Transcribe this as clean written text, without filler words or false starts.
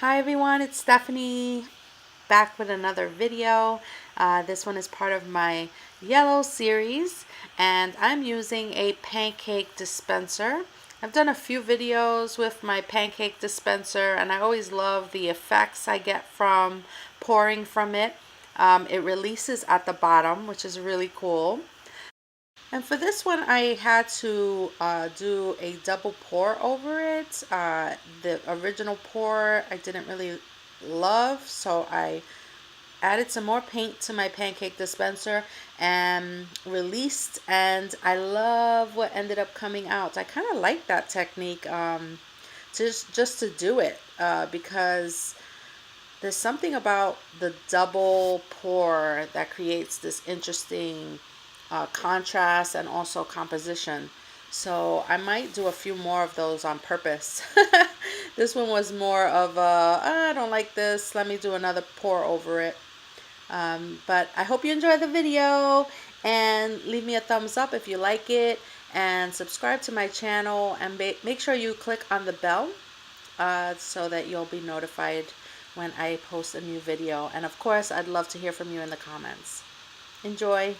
Hi everyone, it's Stephanie back with another video. This one is part of my yellow series and I'm using a pancake dispenser. I've done a few videos with my pancake dispenser and I always love the effects I get from pouring from it. It releases at the bottom, which is really cool. And for this one, I had to do a double pour over it. The original pour I didn't really love, so I added some more paint to my pancake dispenser and released, and I love what ended up coming out. I kind of like that technique, just to do it because there's something about the double pour that creates this interesting contrast and also composition. So I might do a few more of those on purpose. This one was more of a, I don't like this, let me do another pour over it. But I hope you enjoy the video and leave me a thumbs up if you like it, and subscribe to my channel, and make sure you click on the bell so that you'll be notified when I post a new video. And of course, I'd love to hear from you in the comments. Enjoy!